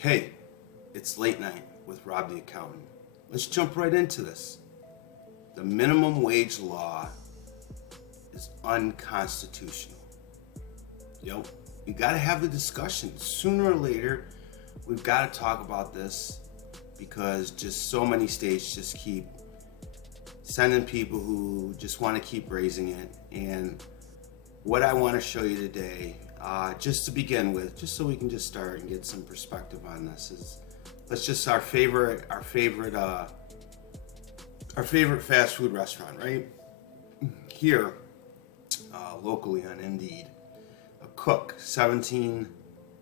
Hey, it's late night with Rob the Accountant. Let's jump right into this. The minimum wage law is unconstitutional. We got to have the discussion. Sooner or later, we've got to talk about this because just so many states just keep sending people who just want to keep raising it. And what I want to show you today, just to begin with, just so we can just start and get some perspective on this, is let's just our favorite fast food restaurant, right? Here, locally on Indeed, a cook, $17.30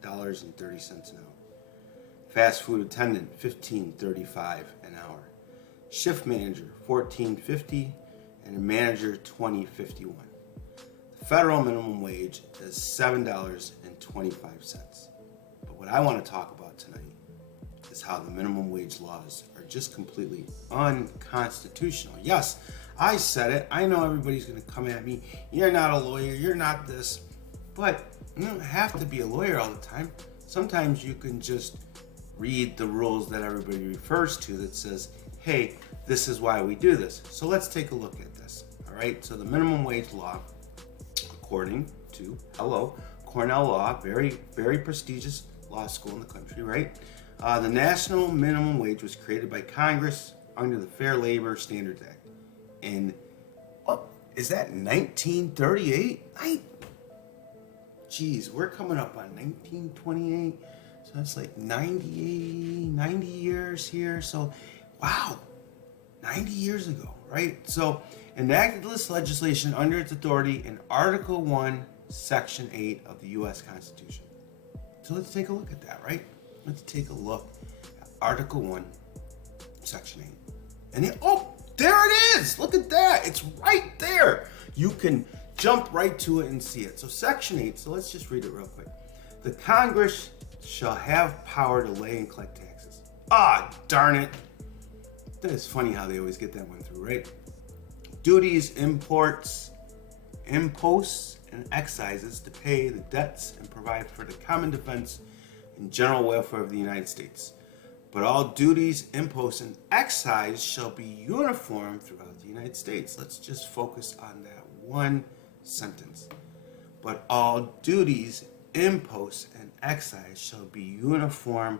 an hour. Fast food attendant, $15.35 an hour. Shift manager, $14.50, and a manager, $20.51. The federal minimum wage is $7.25. But what I want to talk about tonight is how the minimum wage laws are just completely unconstitutional. Yes, I said it. I know everybody's going to come at me. You're not a lawyer. You're not this. But you don't have to be a lawyer all the time. Sometimes you can just read the rules that everybody refers to that says, hey, this is why we do this. So let's take a look at this. All right. So the minimum wage law, according to Cornell Law, very, very prestigious law school in the country, right? The national minimum wage was created by Congress under the Fair Labor Standards Act. And is that 1938? Geez, we're coming up on 1928. So that's like 90 years here. So, wow, 90 years ago, right? So, enacted this legislation under its authority in Article 1, Section 8 of the U.S. Constitution. So let's take a look at that, right? Let's take a look at Article 1, Section 8. And there it is! Look at that! It's right there! You can jump right to it and see it. So Section 8, so let's just read it real quick. The Congress shall have power to lay and collect taxes. Darn it. That is funny how they always get that one through, right? Duties, imports, imposts, and excises to pay the debts and provide for the common defense and general welfare of the United States. But all duties, imposts, and excise shall be uniform throughout the United States. Let's just focus on that one sentence. But all duties, imposts, and excise shall be uniform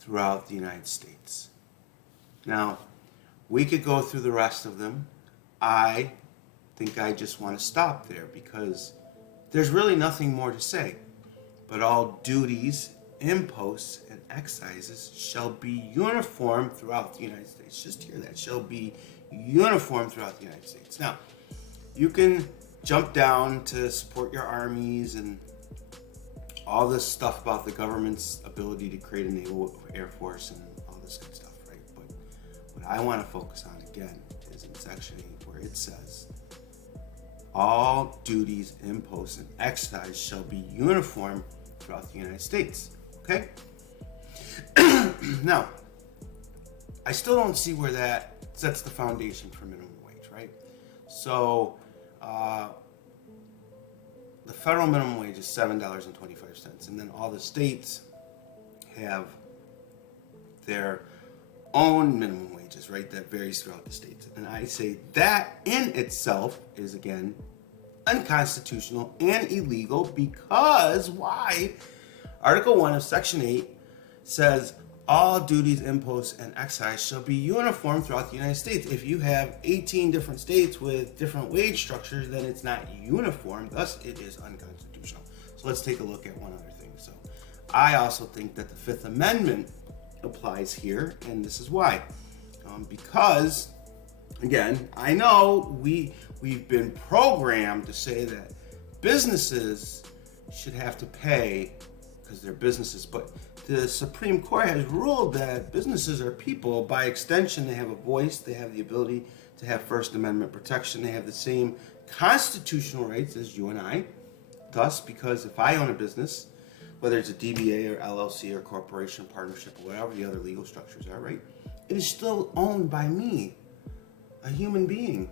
throughout the United States. Now, we could go through the rest of them. I think I just want to stop there because there's really nothing more to say. But all duties, imposts, and excises shall be uniform throughout the United States. Just hear that. Shall be uniform throughout the United States. Now, you can jump down to support your armies and all this stuff about the government's ability to create a naval air force and all this good stuff, right? But what I want to focus on again is in Section 8 where it says, all duties, imposts, and excise shall be uniform throughout the United States. Okay? Now, I still don't see where that sets the foundation for minimum wage, right? So, the federal minimum wage is $7.25, and then all the states have their own minimum wages, right? That varies throughout the states. And I say that in itself is, again, unconstitutional and illegal because why? Article 1 of Section 8 says all duties, imposts, and excise shall be uniform throughout the United States. If you have 18 different states with different wage structures, then it's not uniform. Thus, it is unconstitutional. So let's take a look at one other thing. So I also think that the Fifth Amendment applies here, and this is why. Because, again, I know we've been programmed to say that businesses should have to pay because they're businesses, but the Supreme Court has ruled that businesses are people. By extension, they have a voice, they have the ability to have First Amendment protection, they have the same constitutional rights as you and I. Thus, because if I own a business, whether it's a DBA or LLC or corporation, partnership, or whatever the other legal structures are, right? It is still owned by me, a human being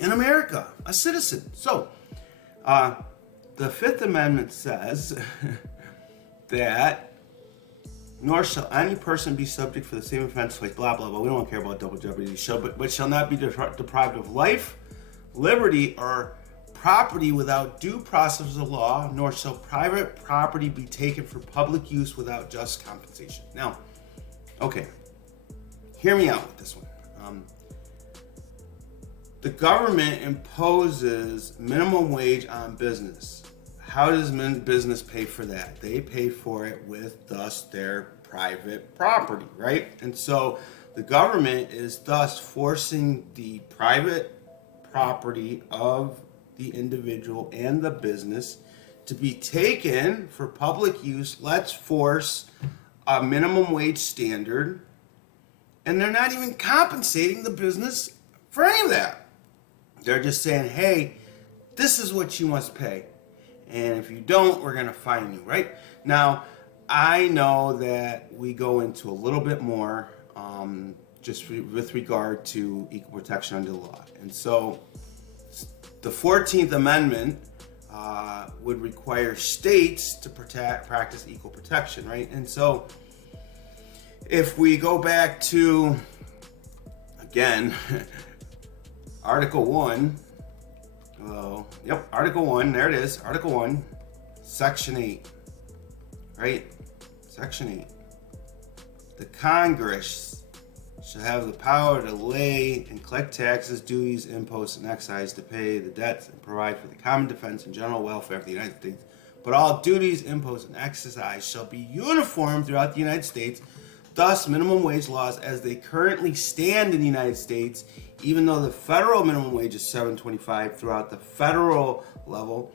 in America, a citizen. So, the Fifth Amendment says that nor shall any person be subject for the same offense twice, blah, blah, blah. We don't care about double jeopardy. But shall not be deprived of life, liberty, or property without due process of law, nor shall private property be taken for public use without just compensation. Now, okay, hear me out with this one. The government imposes minimum wage on business. How does business pay for that? They pay for it with thus their private property, right? And so the government is thus forcing the private property of the individual and the business to be taken for public use. Let's force a minimum wage standard, and they're not even compensating the business for any of that. They're just saying, hey, this is what you must pay. And if you don't, we're going to fine you, right? Now, I know that we go into a little bit more just with regard to equal protection under the law. And so the 14th Amendment would require states to practice equal protection, right? And so if we go back to, again, Article 1, Article 1, there it is, Article 1, Section 8, right? Section 8. The Congress shall have the power to lay and collect taxes, duties, imposts, and excise to pay the debts and provide for the common defense and general welfare of the United States. But all duties, imposts, and excise shall be uniform throughout the United States. Thus, minimum wage laws as they currently stand in the United States, even though the federal minimum wage is $7.25 throughout the federal level,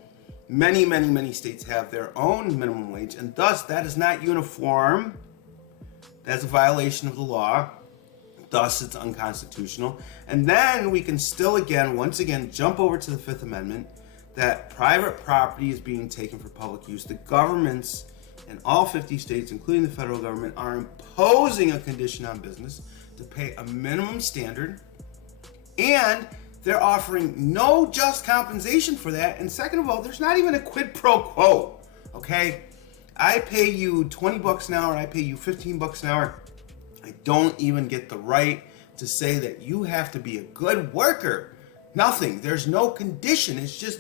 many states have their own minimum wage, and thus that is not uniform. That's a violation of the law. Thus, it's unconstitutional. And then we can still once again, jump over to the Fifth Amendment, that private property is being taken for public use. The governments in all 50 states, including the federal government, are imposing a condition on business to pay a minimum standard, and they're offering no just compensation for that. And second of all, there's not even a quid pro quo, okay? I pay you $20 an hour, I pay you $15 an hour. I don't even get the right to say that you have to be a good worker. Nothing. There's no condition. It's just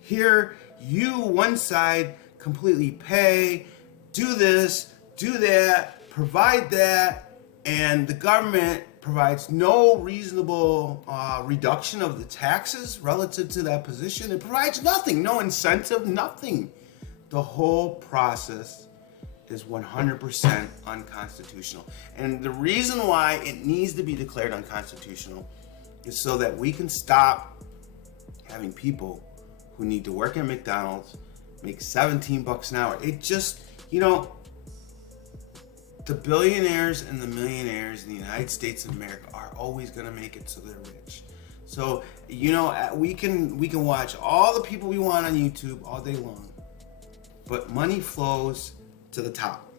here, you, one side, completely pay, do this, do that, provide that, and the government provides no reasonable reduction of the taxes relative to that position. It provides nothing, no incentive, nothing. The whole process is 100% unconstitutional. And the reason why it needs to be declared unconstitutional is so that we can stop having people who need to work at McDonald's make $17 an hour. It just, the billionaires and the millionaires in the United States of America are always going to make it so they're rich. So, we can watch all the people we want on YouTube all day long, but money flows to the top.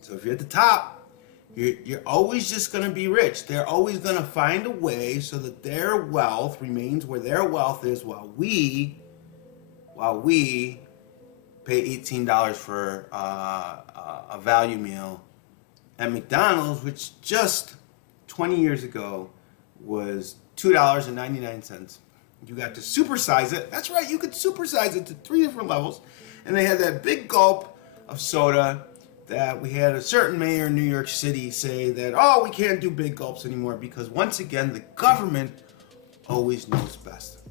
So if you're at the top, you're always just going to be rich. They're always going to find a way so that their wealth remains where their wealth is, while we pay $18 for a value meal at McDonald's, which just 20 years ago was $2.99. You got to supersize it. That's right, you could supersize it to 3 different levels. And they had that big gulp of soda that we had a certain mayor in New York City say that, we can't do big gulps anymore because, once again, the government always knows best.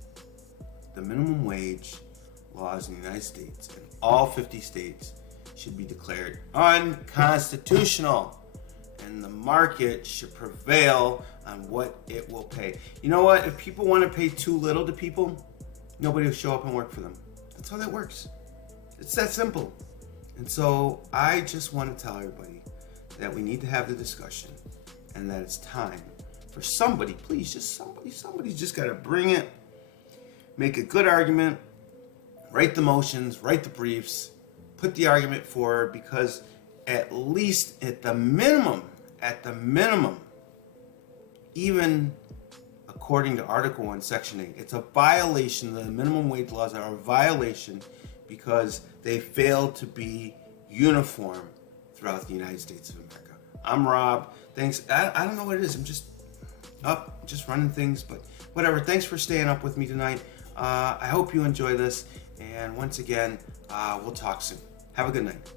The minimum wage laws in the United States, in all 50 states, should be declared unconstitutional, and the market should prevail on what it will pay. You know what? If people want to pay too little to people, nobody will show up and work for them. That's how that works. It's that simple. And so I just want to tell everybody that we need to have the discussion, and that it's time for somebody, please, just somebody's just got to bring it, make a good argument, write the motions, write the briefs, put the argument forward, because at least at the minimum, even according to Article 1, Section 8, it's a violation. The minimum wage laws are a violation because they fail to be uniform throughout the United States of America. I'm Rob. Thanks. I don't know what it is. I'm just up, just running things, but whatever. Thanks for staying up with me tonight. I hope you enjoy this. And once again, we'll talk soon. Have a good night.